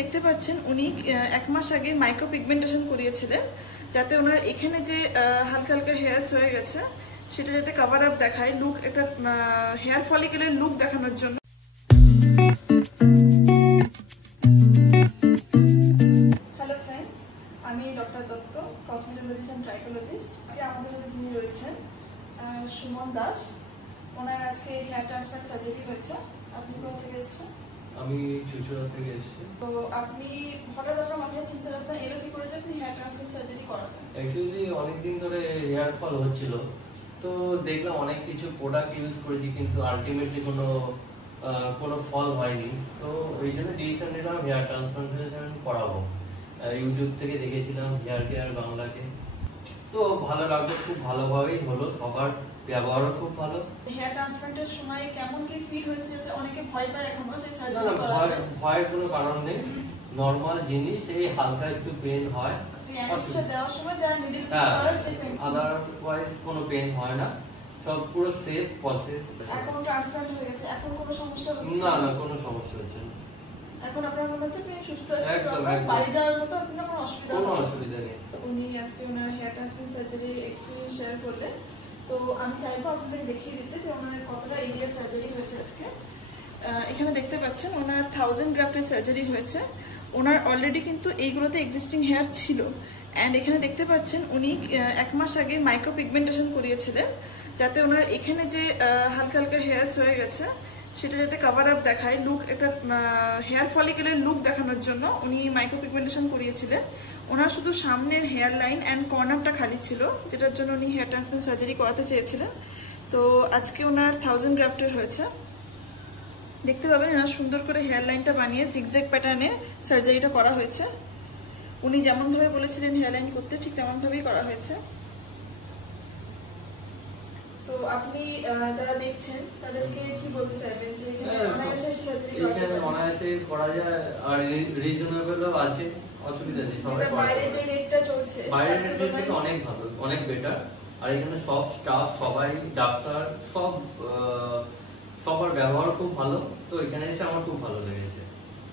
দেখতে পাচ্ছেন উনি এক মাস আগে মাইক্রো পিগমেন্টেশন করিয়েছিলেন, যাতে ওনার এখানে যে হালকা হালকা হেয়ারস হয়ে গেছে সেটা যাতে কভার আপ দেখায়, লুক একটা হেয়ার ফলিকেলের লুক দেখানোর জন্য। হ্যালো ফ্রেন্ডস, আমি ডক্টর দত্ত, কসমেটোলজিস্ট অ্যান্ড ট্রাইকোলজিস্ট। আমাদের সাথে যিনি রয়েছেন সুমন দাস, ওনার আজকে হেয়ার ট্রান্সপ্লান্ট সার্জারি হয়েছে। আপনি কোথা থেকে এসেছেন? আমি চুচুড়া থেকে এসেছি। তো আপনি হঠাৎ আপনার মাথায় চিন্তা ভাবনা এলো কি করে যে আপনি হেয়ার ট্রান্সপ্লান্ট সার্জারি করাবেন? অ্যাকচুয়ালি অনেকদিন ধরে হেয়ার ফল হচ্ছিল, তো দেখলাম অনেক কিছু প্রোডাক্ট ইউজ করেছি কিন্তু আলটিমেটলি কোনো ফল হয়নি। তো ওই জন্য ডিসিশন নিলাম হেয়ার ট্রান্সপ্লান্টেশন করাবো। ইউটিউব থেকে দেখেছিলাম হেয়ার কেয়ার বাংলাকে, তো ভালো লাগলো, খুব ভালোভাবেই হলো, সবার ব্যবহারও খুব ভালো। হেয়ার ট্রান্সপ্লান্টের সময় কেমন কি ফিল হয়েছে? যাতে অনেকে ভয় পায় এখনো যে না সার্জারি না, ভয়ের কোনো কারণ নেই, নরমাল জিনিস, এই হালকা একটু পেন হয়। অ্যানেস্থেসিয়া দেওয়ার সময় যা নিডল করা হচ্ছে, আদারওয়াইজ কোনো পেন হয় না, সব পুরো সেফ প্রসেস। এখন ট্রান্সপ্লান্ট হয়ে গেছে, এখন কোনো সমস্যা হচ্ছে না না, কোনো সমস্যা হচ্ছে না। এখন আপনার মনে হচ্ছে আপনি সুস্থ আছেন, একদম বাড়ি যাওয়ার মতো আপনার কোনো অসুবিধা নেই। উনি আজকে ওনার hair transplant surgery experience share করলেন। তো আমি চাইবো আপনাদের দেখিয়ে দিতে যে ওনার কতটা এরিয়া সার্জারি হয়েছে আজকে। এখানে দেখতে পাচ্ছেন ওনার 1000 গ্রাফটের সার্জারি হয়েছে। ওনার অলরেডি কিন্তু এইগুলোতে এক্সিস্টিং হেয়ার ছিল, অ্যান্ড এখানে দেখতে পাচ্ছেন উনি এক মাস আগে মাইক্রো পিগমেন্টেশন করিয়েছিলেন, যাতে ওনার এখানে যে হালকা হালকা হেয়ারস হয়ে গেছে সেটা যাতে কভার আপ দেখায়, লুক একটা হেয়ার ফলিকেলের লুক দেখানোর জন্য উনি মাইক্রো পিগমেন্টেশন করিয়েছিলেন। ওনার শুধু সামনের হেয়ার লাইন অ্যান্ড কর্নারটা খালি ছিল, যেটার জন্য উনি হেয়ার ট্রান্সপ্লান্ট সার্জারি করাতে চেয়েছিলেন। তো আজকে ওনার 1000 গ্রাফটের হয়েছে। দেখতে পাবেন ওনার সুন্দর করে হেয়ার লাইনটা বানিয়ে জিগজ্যাগ প্যাটার্নে সার্জারিটা করা হয়েছে। উনি যেমনভাবে বলেছিলেন হেয়ার লাইন করতে, ঠিক তেমনভাবেই করা হয়েছে। তো আপনি যারা দেখছেন তাদেরকে কি বলতে চাইবেন যে এখানে অনায়াসে করা যায়, আর রিজনেবলও আছে, অসুবিধা নেই, সবাই বাইরে যে রেটটা চলছে বাইরের রেট থেকে অনেক ভালো, অনেক বেটার। আর এখানে সব স্টাফ, সবাই, ডাক্তার, সবার ব্যবহার খুব ভালো, তো এখানে এসে আমার খুব ভালো লেগেছে।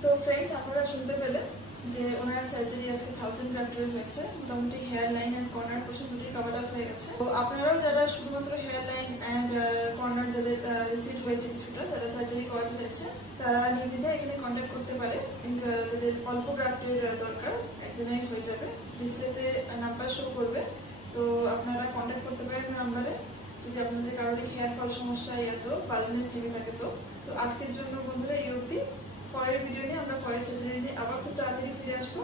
তো ফ্রেন্ডস, আপনারা শুনতে পেলেন যে ওনার সার্জারি আজকে 1000 গ্রাফটের হয়েছে। মোটামুটি hairline and corner portion দুটি কভার আপ হয়ে গেছে। তো আপনারাও যারা শুধুমাত্র হেয়ার লাইন অ্যান্ড কর্নার যাদের রিসিভ হয়েছে কিছুটা, যারা সার্জারি করাতে চাইছে তারা নির্দ্বিধায় এখানে কন্ট্যাক্ট করতে পারে। যাদের অল্প গ্রাফটের দরকার একদিনেই হয়ে যাবে। ডিসপ্লেতে নাম্বার শো করবে, তো আপনারা কন্ট্যাক্ট করতে পারেন নাম্বারে যদি আপনাদের কারোর হেয়ার ফল সমস্যা এত বাল্বনেস থেকে থাকে। তো আজকের জন্য বন্ধুরা এই অবধি। পরের ভিডিও নিয়ে আমরা পরের সার্জারি নিয়ে আবার খুব তাড়াতাড়ি ফিরে আসবো।